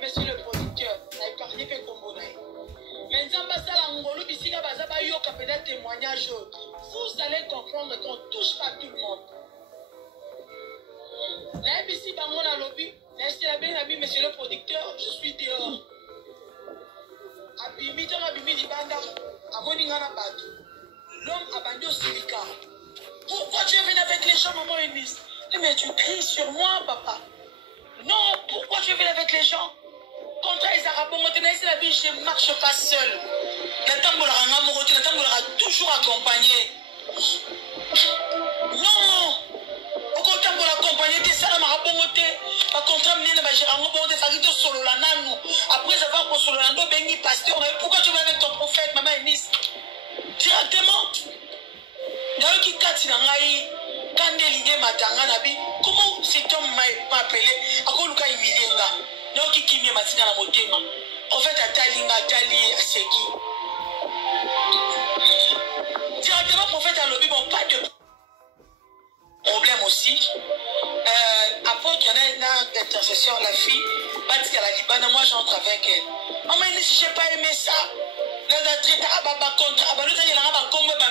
monsieur le producteur, n'a épargné que Combo. Mais Nzamba Salangolo, Bissika Bazaba Yoka, peut-être témoignage autre. Vous allez comprendre qu'on ne touche pas tout le monde. Naïbisi Bamona Lobby, monsieur le producteur, je suis dehors. Abimi, dans Abimi Libanda, Amoningana Batu. L'homme a bandu au Silika. Pourquoi tu es venu avec les gens, maman Eunice? Mais tu cries sur moi, papa. Non, pourquoi tu es venu avec les gens? Contre les Arabes, la vie, je ne marche pas seul. Nathan toujours accompagné. Non! Au contraire, pour l'accompagner, tu es ça, après avoir pour Sololando, Bengi pasteur, pourquoi tu vas avec ton prophète, maman Eunice? Directement. Comment cet homme m'a appelé? À quoi Luka Imilenga? Donc, qui m'a dit dans la motema. En fait, Atali, Aseki. Directement, prophète à lobby, bon, pas de problème aussi. Apôtre, il y a une intercession, la fille, parce qu'elle a dit, moi j'entre avec elle. Maman, je n'ai pas aimé ça.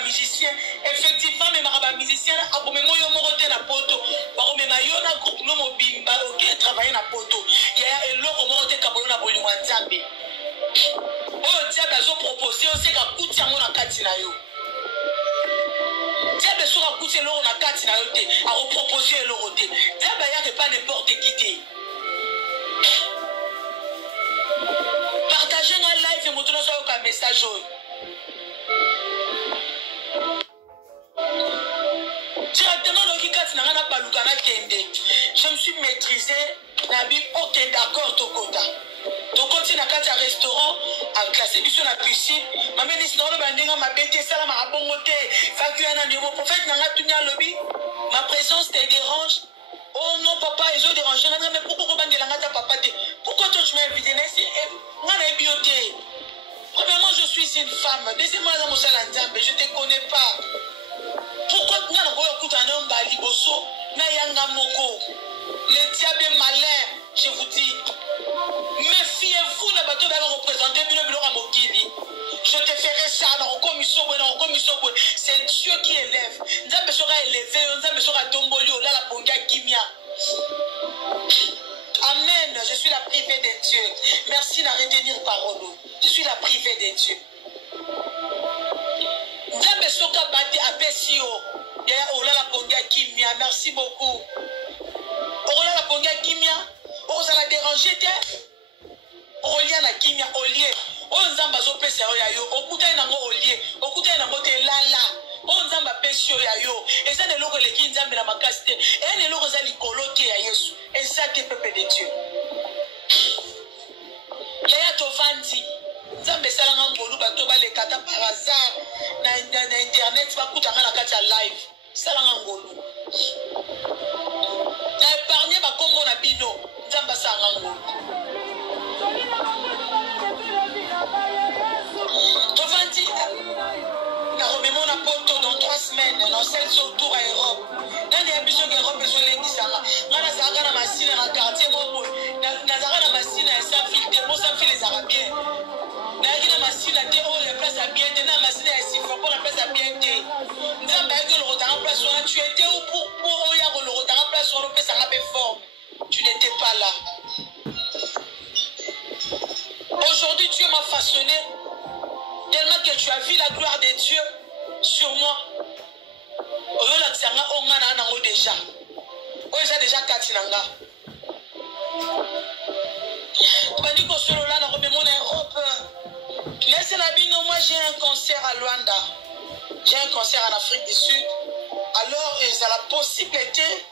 Musicien, effectivement, mais musicien, la poto, travailler na poto. Il y a un logo na Boliwanzambe. Oh, diable a proposé aussi qu'à coûter à mon akatina yo. Diable a coûté l'euro na katina yo te, a reproposé l'euro te. Diable a pas n'importe qui. Partagez un live et montrez sur un message. Directement dans le cas je me suis maîtrisé. Ok, d'accord, Tokota. Tokoti na kati restaurant, à classer sur la piscine. Ma mère dit ma bête, ça m'a abongoté. Prophète n'a pas lobby. Ma présence te dérange. Oh non, papa, ils ont dérangé. Mais pourquoi toi tu m'as invité? Premièrement, je suis une femme. Deuxièmement, je ne te connais pas. Pourquoi tu n'as un homme baliboso? Le diable est malin, je vous dis. Méfiez-vous, le bateau va représenter Mokili. Je te ferai ça dans le commission. C'est Dieu qui élève. Nzambe sera élevé, Nzambe sera tomboli, là la bonga kimia. Amen. Je suis la privée de Dieu. Merci de retenir parole. Je suis la privée de Dieu. Nzambe soka bati apesio. Ya ola la bonga kimia. Merci beaucoup. Ola la bonga kimia. Oza la déranger te. Olia na kimia olie. O nzamba zo pesa ya yo. Okuta na ngo olie. Okuta na ngo te lala. O nzamba pesio ya yo. Eza ne loko le kinzambe na makasite. E ne loko za likolote ya Yesu. Et ça te peuple de Dieu. Yaya tovandi. Nzambe salanga ngolu bato bale kata par hasard na internet bakuta ngala kata live. Salanga ngolu. Na épargner ba kombo na bino. Nzamba salanga ngolu. Tovandi na rememo na poto dans 3 semaines dans celle sur tour à Europe. Dans les habitudes d'Europe besoin lengi sanga. Ngala sanga na masina na quartier moko. Na zaka na masina sans filtre, pour sans fil les arabiens. Na yaki na masina te oh les places à bien te na masina ya sifa pour la place à bien te. Nzamba yaki le retard place on tu étais où pour ya le retard place on peut ça rapper forme. Tu n'étais pas là. Aujourd'hui Dieu m'a façonné tellement que tu as vu la gloire de Dieu sur moi. Oyola tsanga ongana nango déjà. Oyo déjà katinanga. Bandi ko solo là na rememo na Europe. Laissez la bino, moi j'ai un concert à Luanda. J'ai un concert en Afrique du Sud. Alors ils ont la possibilité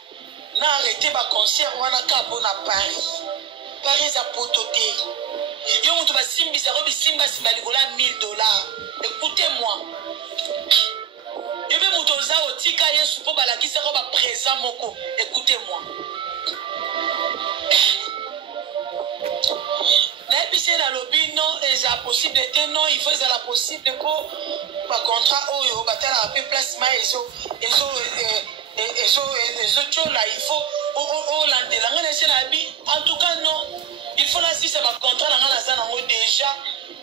d'arrêter ma concert wana kabo na Paris. Paris a pototé. Yo mutu ba simbi sa robi simba simalikola $1000. Écoutez-moi. Yebe mutoza otika Yesu po balakisa ko ba présent moko. Écoutez-moi. N'ébissez la lobby non et la possibilité non il faut la possible pour par contrat oh batala à peu placement et so là il faut en tout cas non il faut la si ça va contrat dans la zone en déjà.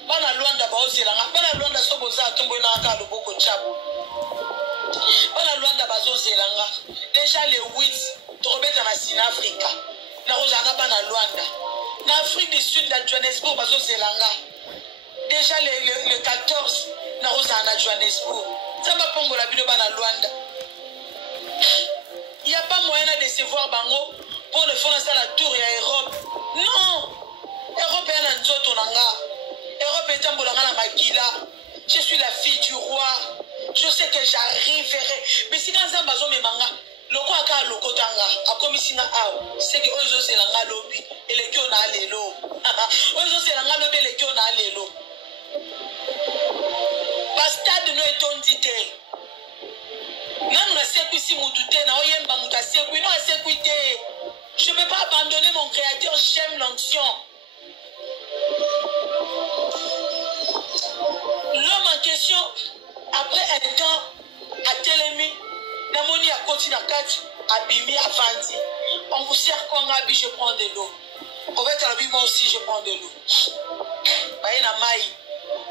Bana Luanda ba ozelanga. Bana Luanda so boza tombo na ka le boko chabo. Bana Luanda ba ozelanga. Déjà les 8 trobeta na Sinafrika. Na ozanga bana Luanda. Na Afrique du Sud la Johannesburg ba ozelanga. Déjà le 14 na ozanga Johannesburg. Ça va pongo la bino bana Luanda. Il n'y a pas moyen de décevoir Bango pour le faire la tour et Europe. Non! Europe est un nzoto nanga. Europe est un bolanga la makila. Je suis la fille du roi. Je sais que j'arriverai. Mais si dans un bazo me manga, loko aka loko tanga, akomisinga aw, c'est que ozo c'est langa lobi et les kyo na lelo. Ozo c'est langa lobi et les kyo na lelo. Bastade no etondite. Non, je ne peux pas abandonner mon créateur, j'aime l'onction. L'homme en question, après un temps, a télémi, Namoni a continué à 4, à Bimi, à Fandi. On vous sert quand je prends de l'eau. On va être à moi aussi, je prends de l'eau.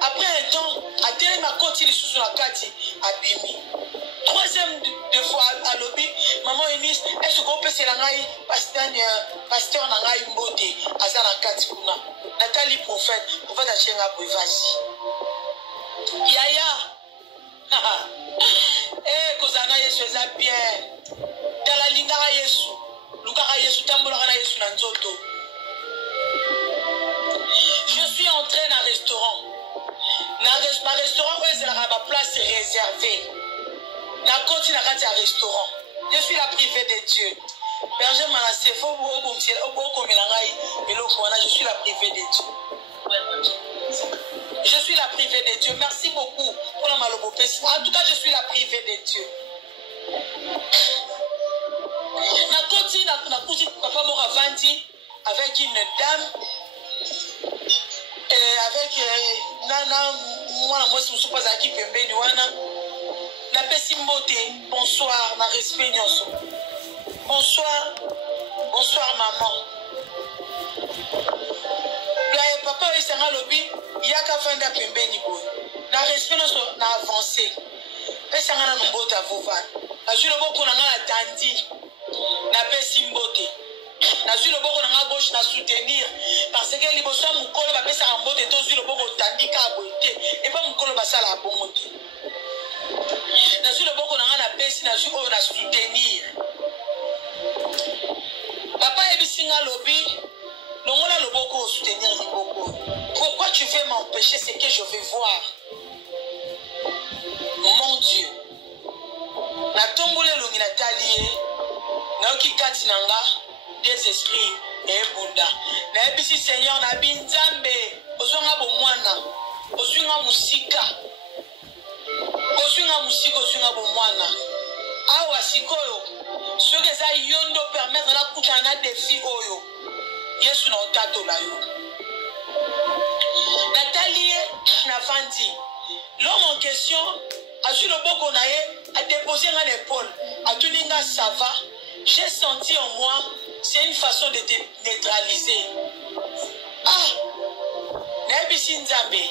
Après un temps, à télémi a continué sous la 4, à Bimi. Troisième fois à lobby, maman Eunice, est-ce qu'on peut se langaï, pasteur Nangaï Mbote, Azana Katikuna, Nathalie prophète à Chenga Boivasi. Yaya, eh, Kozana Yesu est bien. Tala Lingara Yesu, Lukara Yesu, Tambolara Yesu Nanzoto. Je suis entré dans un restaurant. Ma restaurant, où est ma place est réservée. Na continue à un restaurant. Je suis la privée de Dieu. Berger Manassé, je suis la privée de Dieu. Je suis la privée de Dieu. Merci beaucoup pour la malobopé. En tout cas, je suis la privée de Dieu. Na continue papa m'a vendu avec une dame. Avec Nana, moi, je ne suis pas acquis pembeni wana. Na pesi mbote, bonsoir, na respect nyonso. Bonsoir, bonsoir maman. La papa esanga lobi, yaka fanda pembeni boy. Na respect nyonso na avancé. Esanga na mbote avovan. Na jule boko na nga tandi. Na pesi mbote. Na jule boko na nga gauche na soutenir parce que liboso mukolo ba pesa mbote to jule boko tandi ka boite et pas mukolo ba sala bongote. Je suis le bon qu'on a la paix, je suis on a soutenir. Papa et Bissinga lobby, non on a le bon qu'on soutenir le bon. Pourquoi tu veux m'empêcher ce que je veux voir? Mon Dieu. Na tombole longi na talié, na oki kati nanga des esprits et bunda. Na ebisi Seigneur na binzambe, ozonga bomwana, ozonga musika. Osunga musiko osunga bomwana awa sikoyo soki eza yondo permettre na kuta na défi oyo Yesu na otato la yo Nathalie na vandi l'homme en question a su le boko na ye a déposé à l'épaule a tuninga ça va j'ai senti en moi c'est une façon de te neutraliser nebisi nzambe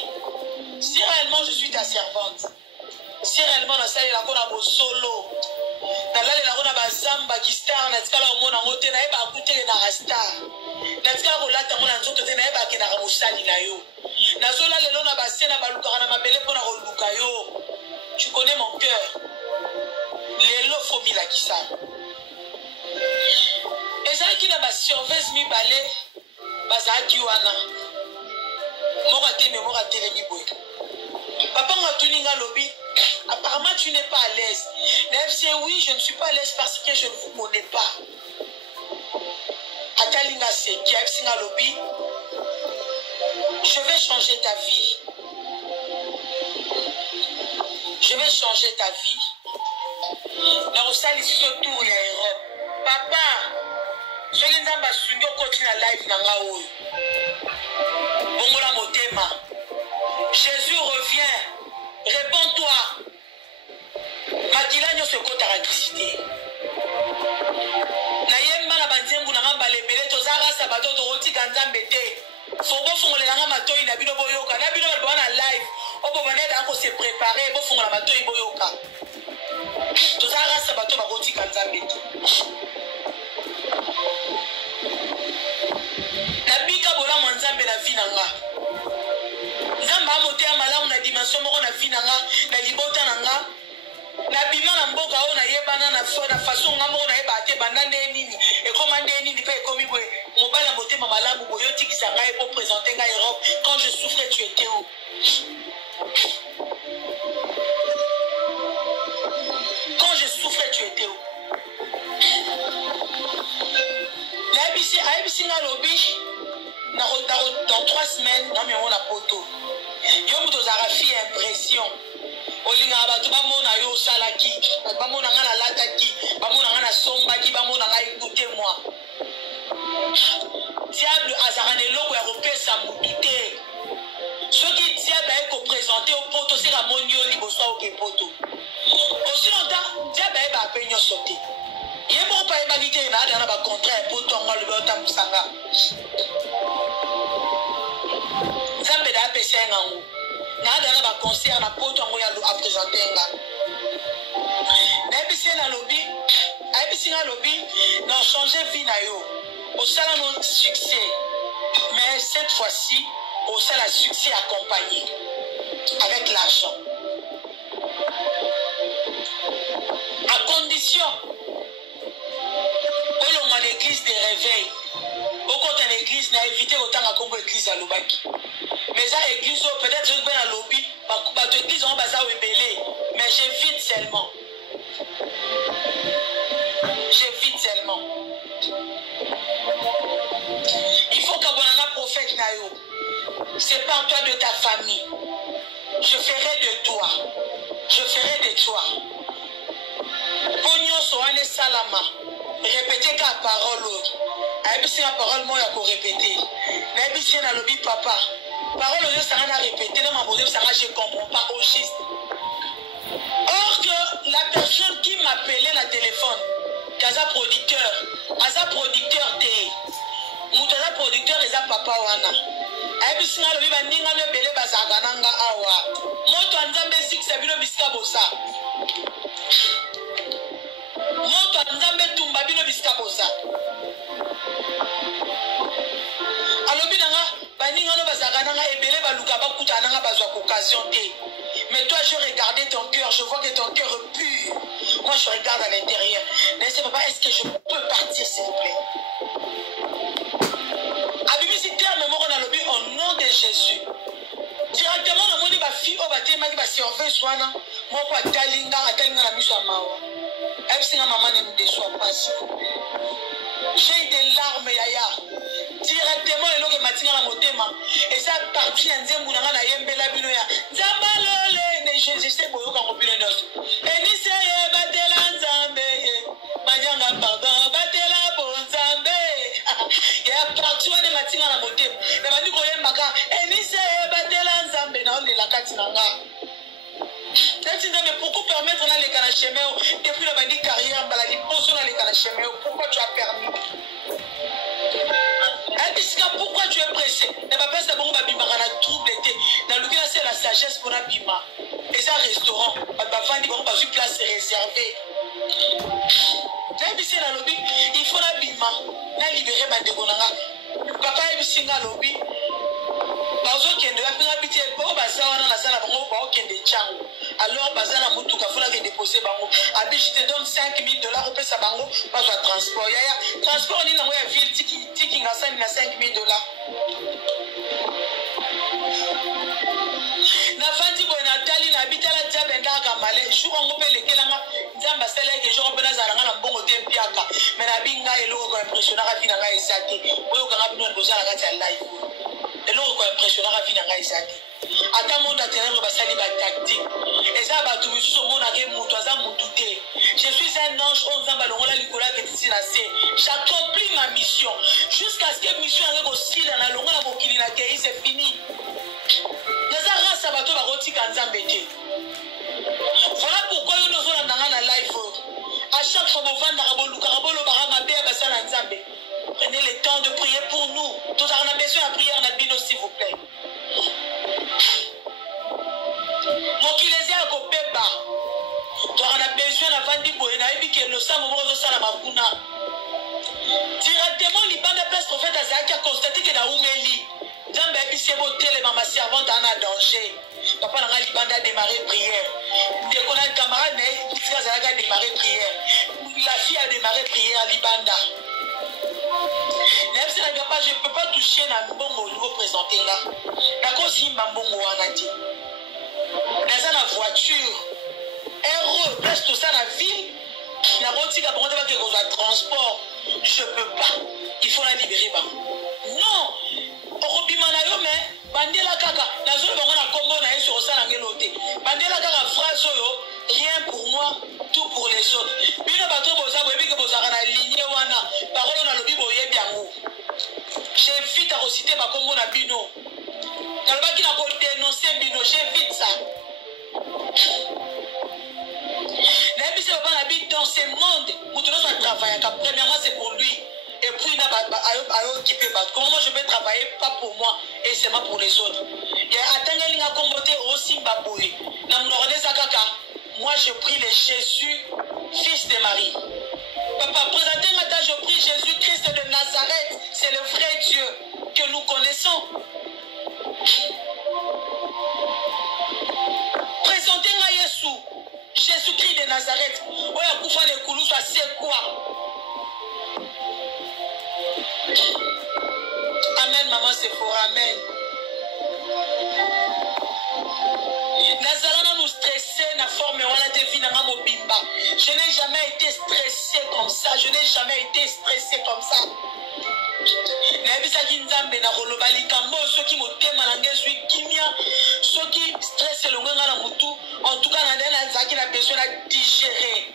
si réellement je suis ta servante. Si réellement na sali la kona bo solo na lale la kona bazamba ki star na tikala omona ngote na eba akutele na rasta na tikala ko lata mona nzoto te na eba ke na musali na yo na zola lelo na basena baluka na mabele pona ko luka yo. Tu connais mon cœur lelo fomi la kisa ezaki na ba surveillance mi balé bazaki wana moko te me moko telemi boy papa ngatuninga lobi. Apparemment, tu n'es pas à l'aise. Mais oui, je ne suis pas à l'aise parce que je ne vous connais pas. Atalinga Seki, Epsinga Lobby, je vais changer ta vie. Je vais changer ta vie. Mais au salle ici autour, il y a Europe. Papa, je vais vous continuer à live. Bongola Motema. Jésus revient. Réponds-toi. Makila nyo se kota rakisite. Na yemba na banzembu na ngamba lebele tozara sabato to roti ganzambe te. faut bon fongola nga matoi na bino boyoka na bino ba na live obo baneda ko se préparer bo fongola matoi boyoka tozara sa bato ba kotika nzambe to na bika bola nzambe na vie na nga nzambe amote ya malamu na dimension moko na vie na nga na libota na nga na bima na mboka oyo nayebana na façon nga moko nayeba ate banda nde nini ekoma nde nini mpe ekomi boye mobali ya motema malamu boye otikisa ngai po présenter ngai Europe quand je souffrais tu étais où quand je souffrais tu étais où ayebisi nga lobi dans 3 semaines na miongo na poto yo moto ozalaka fie impression olingaka bato bamona yo osalaki bamona nga nalataki bamona nga nasombaki bamona nga écoute moi diable azalaka na eloko ya kopesa motu te soki diable aye koprésente o poto seka moni yo liboso aoke poto aussi longtemps diable ayeba ape nyonso te ye moko mpa ayebaki te na adana na bacontrat ya poto yango alobi otambusanga nzambe da apesa ye ngango na adana ba concert na poto yango ya a présenter nga nayebisi na lobi ayebisi nga lobi na changer vie na yo osala no succès mais cette fois-ci osala succès accompagné avec l'argent à condition olonga l'église de réveil okota na église na éviter otanga kombo église ya lobaki mais ça église peut-être je vais dans lobby bato église on baza webele mais j'évite seulement il faut qu'abonana prophète na yo c'est pas toi de ta famille je ferai de toi pognon soane salama répéter ta parole ayebisi na parole moya ko répéter nayebisi na lobi papa parole oyo sanga na répéter na mabozo sanga je comprends pas au juste or que la personne qui m'appelait la téléphone kaza producteur te mutu aza producteur eza papa wana ayebisi nga lobi baninga no ebele bazalaka na nga awa moto ya nzambe ezikisa bino bisika bosa moto ya nzambe tumba bino bisika bosa alobi na nga baninga no bazalaka na nga ebele baluka bakutana na nga bazwa occasion te mais toi je regardais ton cœur je vois que ton cœur est pur moi je regarde à l'intérieur mais c'est papa est-ce que je peux partir s'il vous plaît abimisi terme moko na lobi au nom de Jésus directement na moni ba fille o batemaki ba surveille wana moko atalinga na miso ya mawa ebisinga maman ne me déçoit pas s'il vous plaît j'ai des larmes yaya directement eloko matinga na motema eza parti ya nzembo na nga na yembela bino ya nzambalole ne Jésus se boyoka ngo bino nyonso enise ye batela nzambe ye manyanga pardon batela bonzambe ya parti wana matinga na motema na bandi koyembaka enise ye batela nzambe na olela kati na nga mais pourquoi permettre na leka na chemin depuis la bandi carrière mbala liposo na leka na chemin pourquoi tu as permis pourquoi tu es pressé? Ne va pas savoir que tu vas trouble. C'est la sagesse pour la bima. Et ça, restaurant, une place réservée. Il faut la bima. La libérer ma dégonanga. Papa est singa lobby. Alors, je te donne 5 000 $, on ça bango, pas de transport. Transport, on est dans la ville, tiki, na 5 000 $. Na fandi bo na tali na bitala tsabe ndaka male jour on peut le kelanga nzamba sele ke jour on peut na zalanga na bongo te piaka mais na binga eloko ko impressionner ka vina ngai sate boyo kanga bino boza la kati ya live eloko ko impressionner ka vina ngai sate ata monde atene ba sali ba tactique eza ba tu biso mona ke mutu aza mutu te je suis un ange on nzamba longola likola ke tsina se j'accomplis ma mission jusqu'à ce que mission ngeko sila na longola bokili na ke c'est fini. Voilà pourquoi nous sommes dans la live. À chaque fois, prenez le temps de prier pour nous. Tout le monde a besoin de prier. boye na yebi ke le sang moko zo sala makuna directement libanda place prophète azaki a constaté que na umeli Nzambe ayebisi bo telema ma servante ana danger papa nanga libanda a démarré prière ndeko na camarade na tika azalaki a démarré prière la fille a démarré prière libanda même si je ne peux pas toucher na mbongo représenté là d'accord simba mbongo wana ti naza na voiture heureux place tout ça la ville na botika bongo te ba transport je peux pas il faut la libérer ba non okobima na yo mais bandela kaka nazo bongo na kombo na yesu osala ngelo te bandela kaka phrase oyo rien pour moi tout pour les autres bino bato boza boyebi ke bozaka na ligne wana parole na lobi boyebi yango j'évite à reciter ma kombo na bino nalobaki na kodénoncer bino j'évite ça nayebisi papa na bi dans ce monde moto nyonso atravaillaka premièrement c'est pour lui et puis na ayokipe bato comment moi je peux travailler pas pour moi et seulement pour les autres atangelinga kombo te osimba boye na monoko neza kaka moi je prie le Jésus fils de Marie papa présentez-moi je prie Jésus Christ de Nazareth c'est le vrai Dieu que nous connaissons présentez-moi Jésus-Christ de Nazareth oya kufa le kulusa c'est quoi amen maman c'est fort amen Nazareth nous stresser na forme wana te vie na mobimba je n'ai jamais été stressé comme ça je n'ai jamais été stressé comme ça nayebisaki nzambe na koloba likambo soki motema na ngai ezwi kimia soki stress elongenga na mutu en tout cas na nde nazalaki na besoin na digérer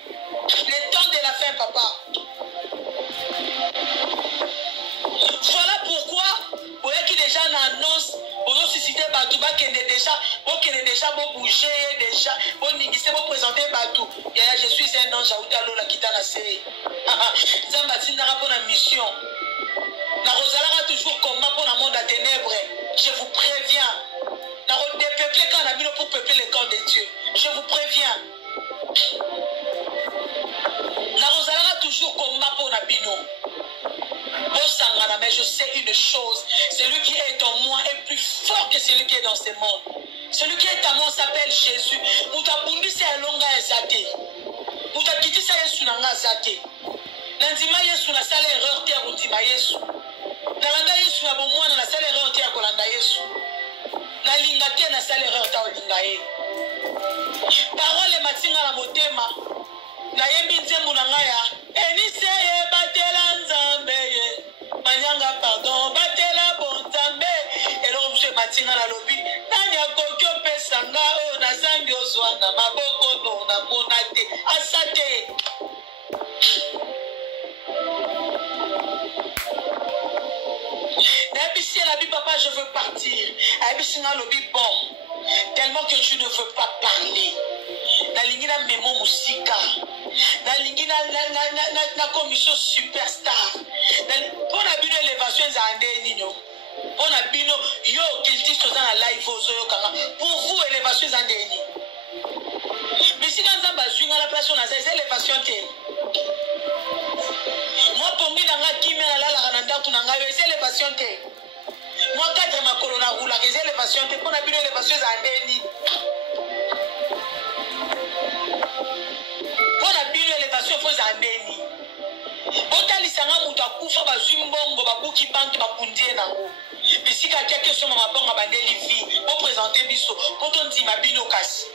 le temps de la fin papa voilà pourquoi oyaki déjà na annonce bozosuscite bato bakende déjà bobouge déjà boningise boprésente bato yaya je suis un ange auta lola kita na se nzambe atindaka mpo na mission nakozalaka toujours combat pour le monde à ténèbres je vous préviens nakodepeupler quand na bino pour peupler le camp de Dieu je vous préviens nakozalaka toujours combat pour na bino mais je sais une chose celui qui est en moi est plus fort que celui qui est dans ce monde celui qui est à moi s'appelle Jésus mutabundisa elonga ezate mutakitisa Yesu nanga azate nandima Yesu na sala erreur te akundima Yesu nalanda Yesu na bomwana na sala erreur te akolanda Yesu nalinga te na sala erreur te olinga ye parole matinga na motema nayembi nzembo na ngai ya enise ye batela nzambe ye manyanga pardon batela bon nzambe eloko mosu matinga na lobi nani akoki opesa nga oyo nazangi ozwa na maboko no namona te asa te nayebisi ye nabi papa je veux partir ayebisi nga lobi bon tellement que tu ne veux pas parler nalingi na memo musika nalingi na commission superstar mpo na bino élévation ezala nde nino mpo na bino yo kiltiste oza na live ozoyokanga pour vous élévation eza nde nini bisika nzambe azwinga na place oyo naza eza élévation te mwa pongi na nga kimia nalalaka na ndako na ngai eza élévation te mwa kadre makolo na rulaka eza élévation te mpo na bino élévation ezala nde nini mpo na bino élévation fo ezala nde nini otalisanga moto akufa bazwi mbongo babuki banke bakundi ye nango bisika atiaki esoma mabongo abandeli vi oprésente biso mpo tondima bino kasi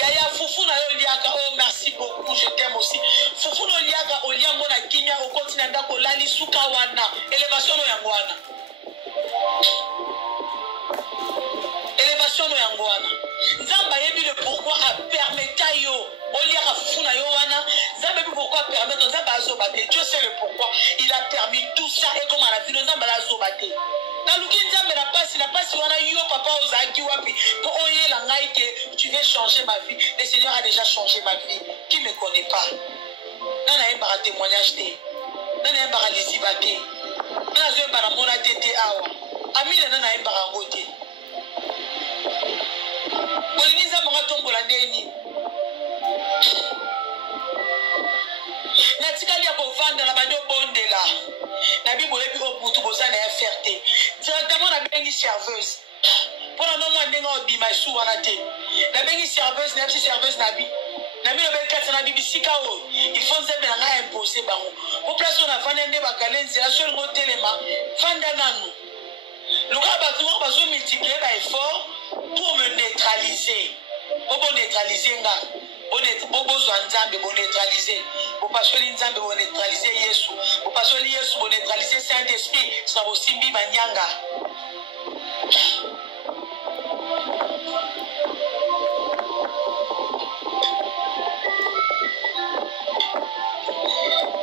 yaya fufu na yo liaka oh merci beaucoup je t'aime aussi fufu no liaka oliango na kimia okoti na ndako olali suka wana élévation no yango wana élévation no yango wana nzambe ayebi le pourquoi apermeta yo oliaka fufu na yo wana nzambe ebi pourquoi permettre nzambe azoba te Dieu sait le pourquoi il a permis tout ça et comme na vino nzambe azoba te naluki nzambe na pasi wana yo papa ozalaki wapi mpo oyela ngai ke tu veux changer ma vie le Seigneur a déjà changé ma vie qui me connaît pas nana yembaka témoignage te nana yembaka lisiba te nana azoyemba na mona te awa amina nana yembaka yango te bolingi nzambe monga tombola ndeni. Natikali ya kovanda na bando bondela. Na bibo ebi obutu bozana ya fierté. Directement na bengi serveuse. Pour la moment ndenge obima su wana te. Na bengi serveuse na petit serveuse na bi. Na mi lobel kati na bibisika o. Il faut nzembe na nga imposer bango. Au place on a vanda nde bakalenzi la seule motelema vanda nanu. Luka bato bazo multiplier ba effort pour me neutraliser. Pour neutraliser nga. Bozo nzambe bo neutraliser. Bo pasoli nzambe bo neutraliser Yesu. Bo pasoli Yesu bo neutraliser Saint-Esprit sa bo simbi banyanga.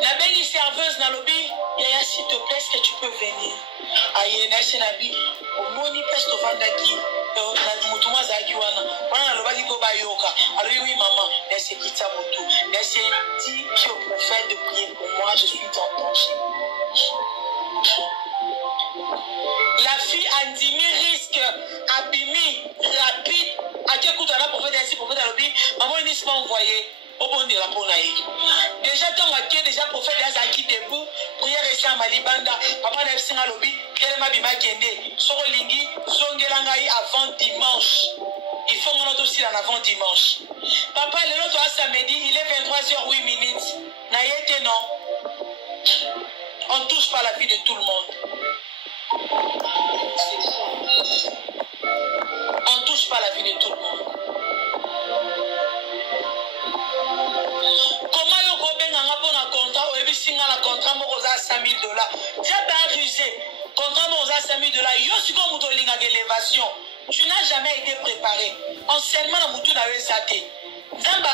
La belle serveuse na lobby, yaya s'il te plaît, est-ce que tu peux venir? Aïe, nasi nabi, au moni place to vandaki, na mutumwa za kiwana. Wana na lobaki ko bayoka. Alors oui maman, laissez quitter moto. Laissez dit que au prophète de prier pour moi, je suis en danger. La fille Andimi risque abimi rapide. À quel coup tu as prophète ainsi prophète à lobby, maman il s'est envoyé. Au bon de la ponaï. Déjà, tant que déjà prophète Azaki debout, prière et à Malibanda, papa n'a pas lobby, qu'elle m'a bima kende, Sorolingi, Zongelangaï avant dimanche. Il faut qu'on aussi en avant dimanche. Papa, le l'autre samedi, il est 23h08. Naïete non. On ne touche pas la vie de tout le monde. On ne touche pas la vie de tout le monde. Comment yo ko benga ngapo na contrat o ebisinga na contrat moko za $100,000. J'ai bien rusé. Contrat moko za $100,000. Yo siko muto linga élévation. Tu n'as jamais été préparé. Enseignement na mutu na wesate. Zamba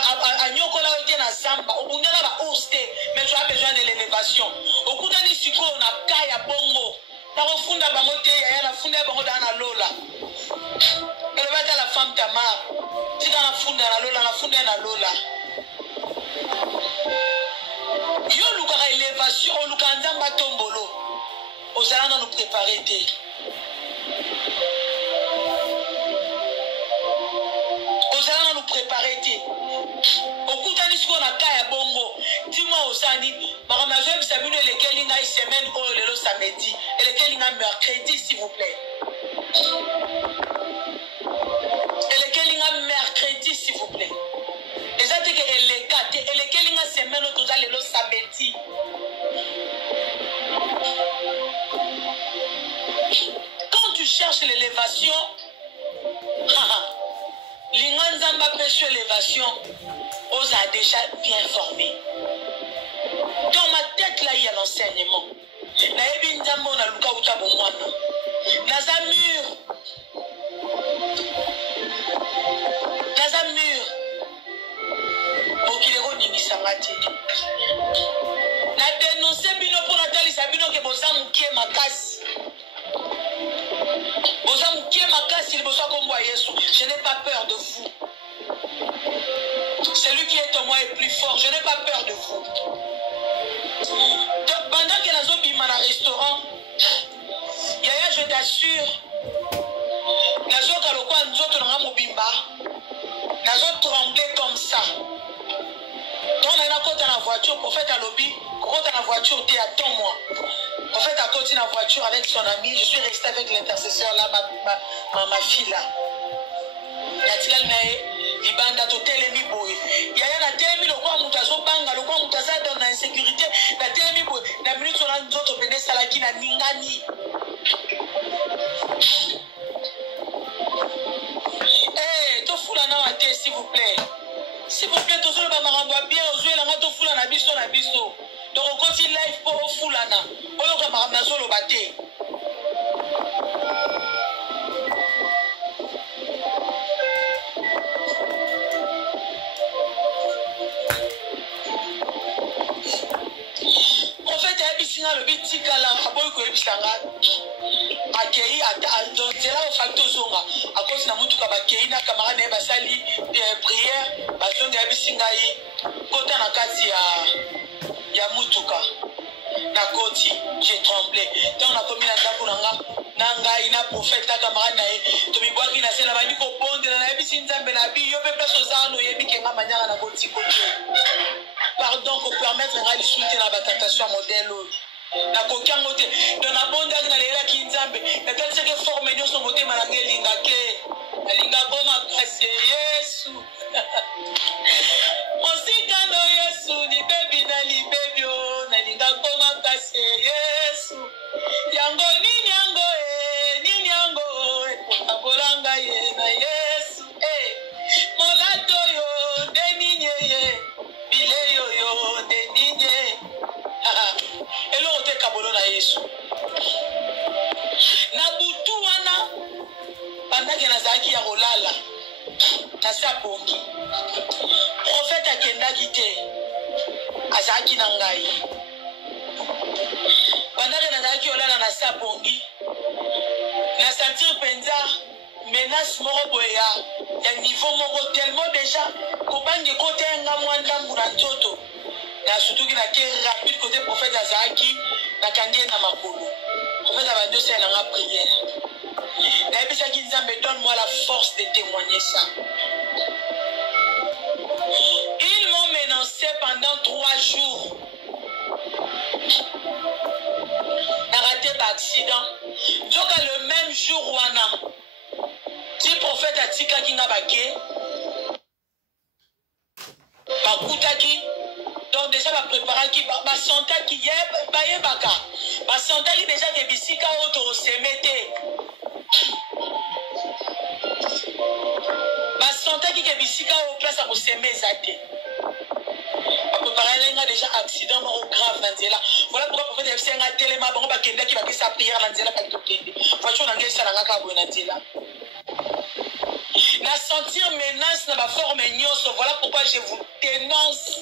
anyokola yote na samba. Obundela ba oste. Mais tu as besoin de l'élévation. Okutani siko na kaya bongo. Na kofunda bango te ya na funda bango dana lola. Elevata la femme Tamar. Tika na funda na lola na funda na lola. Yo lukaka élévation, o luka nzamba tombolo. Ozala na nous préparer te. Ozala na nous préparer te. Okutani siko na kaya bongo. Dis-moi osani, makamna zo bisabino elekeli ngai semaine o lelo samedi. Elekeli ngai mercredi s'il vous plaît. Elekeli ngai mercredi s'il vous plaît. Ezate ke elekate, elekeli ngai semaine o toza lelo samedi. Quand tu cherches l'élévation, l'inganzamba pêche l'élévation, on a déjà bien formé. Dans ma tête, là, il y a l'enseignement. Naebi nzambo na luka uta bomwana. Naza mur. Naza mur. Bokilero nini sangati. Na dénoncer bino pour Nathalie Sabino que bozamu kie makasi. Bozamu kie makasi il boza kombo Yesu. Je n'ai pas peur de vous. Celui qui est en moi est plus fort. Je n'ai pas peur de vous. Donc, pendant que nazo bima na restaurant, yaya je t'assure, nazo kalokwa nzoto na mobimba, nazo trembler comme ça. Quand on a côté dans la voiture, prophète à lobby, quand dans la voiture, tu attends-moi. Prophète à côté dans la voiture avec son ami, je suis resté avec l'intercesseur là, ma fille là. Natikal nae, libanda to telemi boy. Yaya na telemi lokwa mutazo banga, lokwa mutaza dans la insécurité, na telemi boy. Na minute on a nzoto pene salaki na ningani. Eh, to fula na wate s'il vous plaît. S'il vous plaît, tous les gens bien aux yeux, la to fula na biso na biso. Donc on continue live pour fula na. Oyo ka maramna solo bate. Le bitika la aboy ko ebisanga akei donc c'est là au facto zonga à cause na mutuka bakei na camarade na basali prière bazonga ebisinga yi kota na kati ya mutuka na koti j'ai tremblé donc na komi na ndako na ngai na prophète camarade na to mibwaki na sela bani ko bonde na ebisi nzambe nzambe na bi yo pe place ozano yebi kenga manyanga na botiko pardon ko permettre ngali soutenir na batentation modèle na kokiango te don abondaki na lela ki nzambe na kalise ke forme nyonso motema na ngai linga ke alinga koma kasi Yesu mosikano Yesu libebi na libebio na linga koma kasi Yesu yango nini yango okabolanga ye na Yesu molato yo ndeninye ye bile yo ndeninye eloko te kabolo na Yesu na butu wana bandaki nazalaki ya kolala kasi apongi profete akendaki te azalaki na ngai bandaki nazalaki kolala na se apongi na sentir penza menace moko boye ya niveau moko tellement déjà kobange kote nga mwa ndambu na nzoto na sutuki na ke rapide côté prophète azalaki na kangie na makolo prophète abandi osala nga prière nayebisaki nzambe donne-moi la force de témoigner ça. Ils m'ont menacé pendant 3 jours. Na raté d'accident. Donc le même jour wana si prophète atikaki nga bake bakutaki donc déjà bapreparaki basantaki bayebaka basantaki déjà ke bisika oyo tokoseme te basantaki ke bisika oyo place ya koseme eza te bapreparaki nga déjà accident moko grave na nzela voilà pourquoi prophète yebisi nga telema bango bakendaki bakisa prière na nzela baki tokende voiture na ngai esalanga kaka boye na nzela na sentir menace na baforme nyonso. Voilà pourquoi je vous dénonce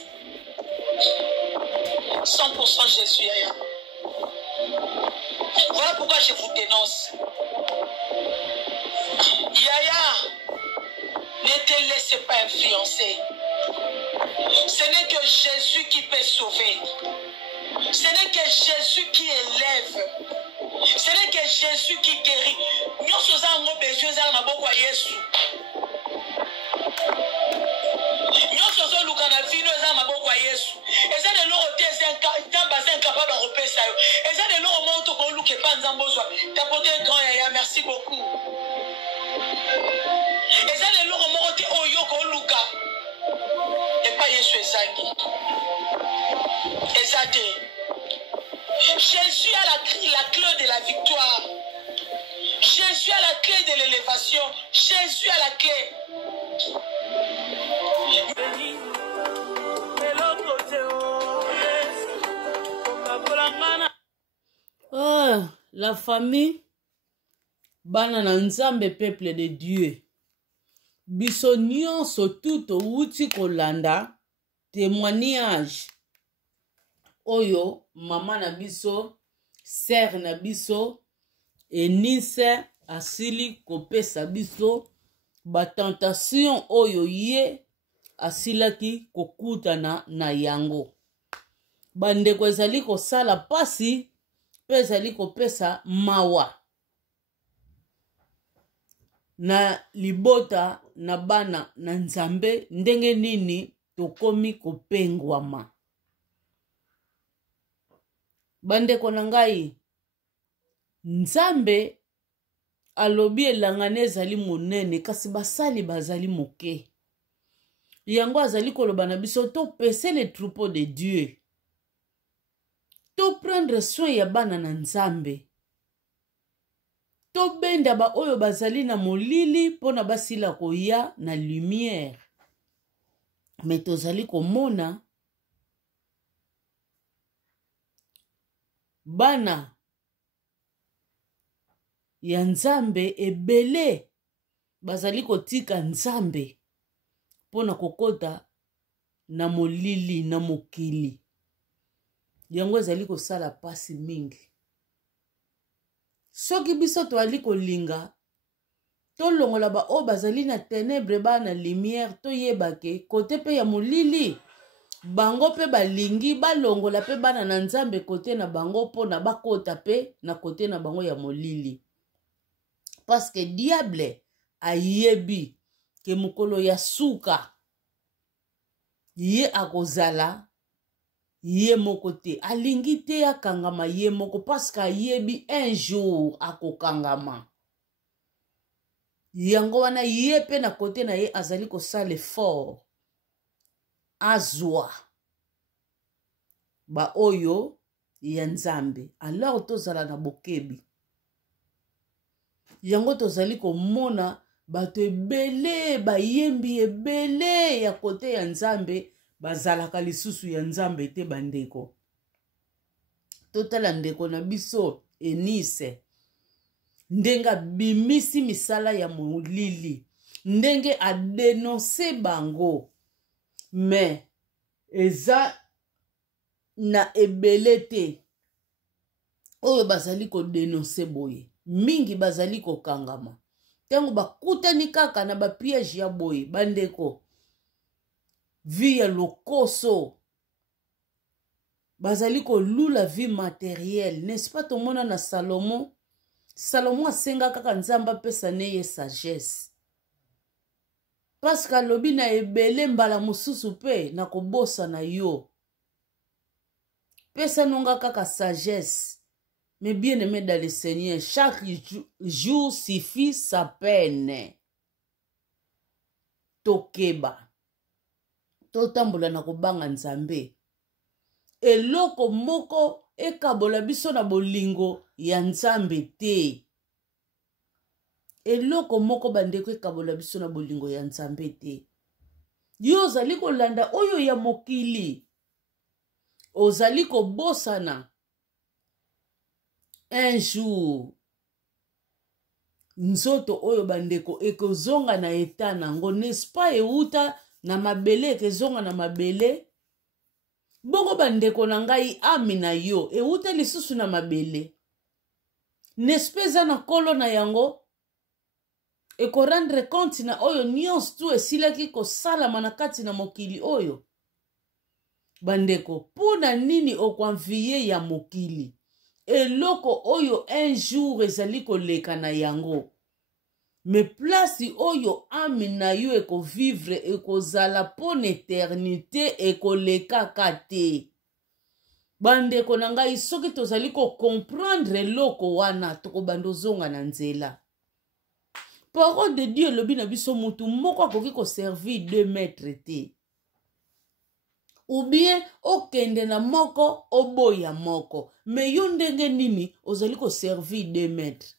100% Jésus. Voilà pourquoi je vous dénonce. Yaya, ne te laisse pas influencer. Ce n'est que Jésus qui peut sauver. Ce n'est que Jésus qui élève. Ce n'est que Jésus qui guérit. Nous sommes besoin de beaucoup à Jésus. Nous sommes besoin de Yesu. Et ça de l'eau est incapable de repérer ça. Et ça de l'eau monte pour nous qui pas en besoin. T'as porté un grand yaya, merci beaucoup. Et ça de l'eau monte au yoko luka. Et pas Yesu et Sangi. Et ça te. Jésus a la clé de la victoire. Jésus a la clé de l'élévation. Jésus a la clé. Oh, la famille bana na nzambe peuple de Dieu biso nyonso tout outi kolanda témoignage oyo mama na biso sœur na biso Eunice asili kopesa biso batentation oyo ye asilaki kokutana na yango bandeko ezali kosala pasi pe ezali kopesa mawa na libota na bana na nzambe ndenge nini tokomi kopengwama. Bandeko na ngai nzambe alobi elangane ezali monene kasi basali bazali moke yango azali koloba na biso to pese le troupeau de Dieu to prendre soin ya bana na nzambe to benda ba oyo bazali na molili pona basila koya na lumière mais tozali komona bana ya nzambe ebele bazali kotika nzambe pona kokota na molili na mokili yango ezali kosala pasi mingi. Soki biso toali kolinga tolongola ba o bazali na ténèbre ba na lumière toyebake kote pe ya molili bango pe balingi balongola pe bana na nzambe kote na bango pona bakota pe na kote na bango ya molili parce que diable ayebi ke mokolo ya suka ye akozala ye moko te alingi te akangama ye moko parce que ayebi un jour akokangama yango wana ye pe na kote na ye azali kosala effort azwa ba oyo ya nzambe alors tozala na bokebi yango tozali komona bato ebele bayembi ebele ya kote ya nzambe bazalaka lisusu ya nzambe te bandeko totala ndeko na biso Enise ndenge abimisi misala ya molili ndenge adenonse bango me eza na ebele te oyo bazali kodenonse boye mingi bazali kokangama ntango bakutani kaka na bapiège ya boye bandeko vie ya lokoso bazali kolula vie matérielle n'est-ce pas tomona na Salomo asenga kaka nzambe apesa ne ye sagesse parce que alobi na ebele mbala mosusu pe na kobosa na yo pesa nonga kaka sagesse. Mais bien aimé dans le Seigneur, chaque jour suffit sa peine. Tokeba. Totambola na kobanga nzambe. Eloko moko ekabola biso na bolingo ya nzambe te. Eloko moko bandeko ekabola biso na bolingo ya nzambe te. Yo ozali kolanda oyo ya mokili. Ozali kobosana. Un jour nzoto oyo bandeko ekozonga na eta nango n'est-ce pas euta na mabele ekozonga na mabele bongo bandeko na ngai ami na yo euta lisusu na mabele n'est-ce pas eza na kolo na yango ekorendre compte na oyo nyonso tu esilaki kosalama na kati na mokili oyo bandeko mpona nini okonvie ya mokili eloko oyo un jour ezali koleka na yango me place oyo ame na yo ekovivre ekozala pona eternité ekolekaka te bandeko na ngai soki tozali kokomprendre eloko wana tokobanda ozonga na nzela parole de Dieu elobi na biso mutu moko akoki koservir 2 maîtres te ou bien okende na moko oboya moko me yo ndenge nini ozali koservir 2 maîtres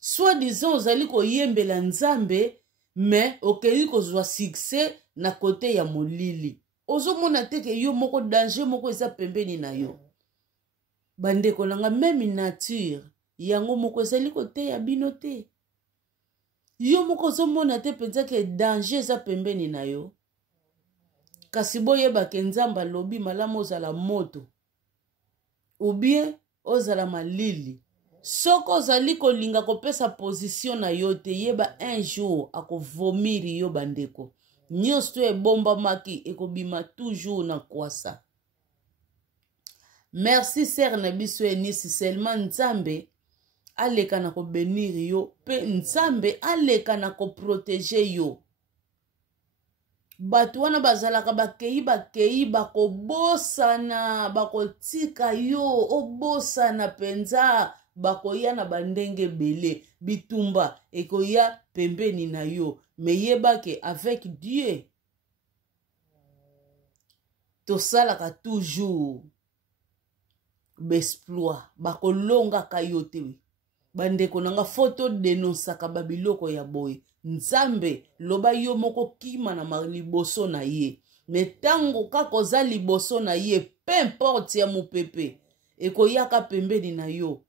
soit disant ozali koyembela nzambe me okeli kozwa succès na kote ya molili ozomona teke yo moko danger moko eza pembeni na yo bandeko nanga même nature yango moko ezali kote ya bino te yo moko ozomona te penza ke danger eza pembeni na yo kasi boyeba ke nzambe alobi malamu ozala moto ou bien ozala malili soko ozali kolinga kopesa position na yo te yeba un jour akovomiri yo bandeko nyonso to ebombamaki ekobima toujours na kwasa. Merci sœur na biso Enisi seulement nzambe aleka na kobenir yo pe nzambe aleka na koproteger yo bato wana bazalaka bakei bakobosana bakotika yo obosana penza bakoya na bandenge bele bitumba ekoya pembeni na yo me yebake avec Dieu tosalaka toujours besploit bakolonga kayote bandeko nanga foto denosaka babiloko ya boye nzambe loba yo moko kima na liboso na ye me tango kaka oza liboso na ye peu importe ya mopepe ekoyaka pembeni na yo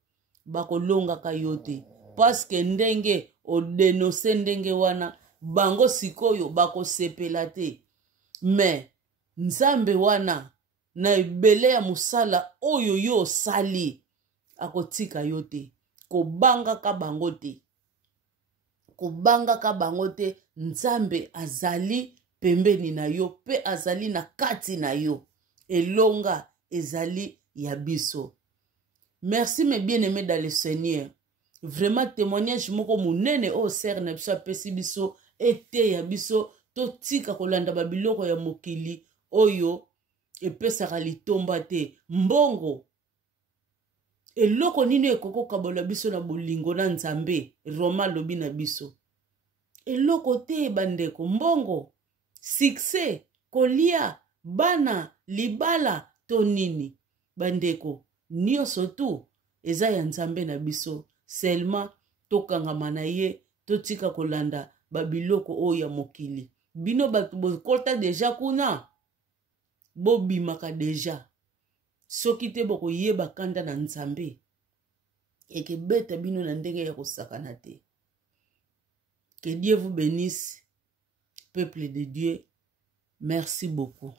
bakolongaka yo te paske ndenge odenose ndenge wana bango sikoyo bakosepela te me nzambe wana na ebele ya musala oyo yo osali akotika yo te kobangaka bango te kobangaka bango te nzambe azali pembeni na yo pe azali na kati na yo elonga ezali ya biso. Merci mes bien-aimés dans le Seigneur. Vraiment témoignage moko munene o sœur na biso apesi biso eteya biso totika kolanda babiloko ya mokili oyo epesaka litomba te. Mbongo eloko nini ekokokabola biso na bolingo na Nzambe? Roma lobi na biso eloko te bandeko. Mbongo, succès, kolia, bana, libala to nini bandeko, nyonso tu eza ya Nzambe na biso. Seulement tokangama na ye, totika kolanda babiloko oyo ya mokili. Bino bato bokota deja kuna, bobimaka deja. Soki te bokoyeba kanda na Nzambe, ekebeta bino na ndenge ya kosakana te. Que Dieu vous bénisse, peuple de Dieu. Merci beaucoup.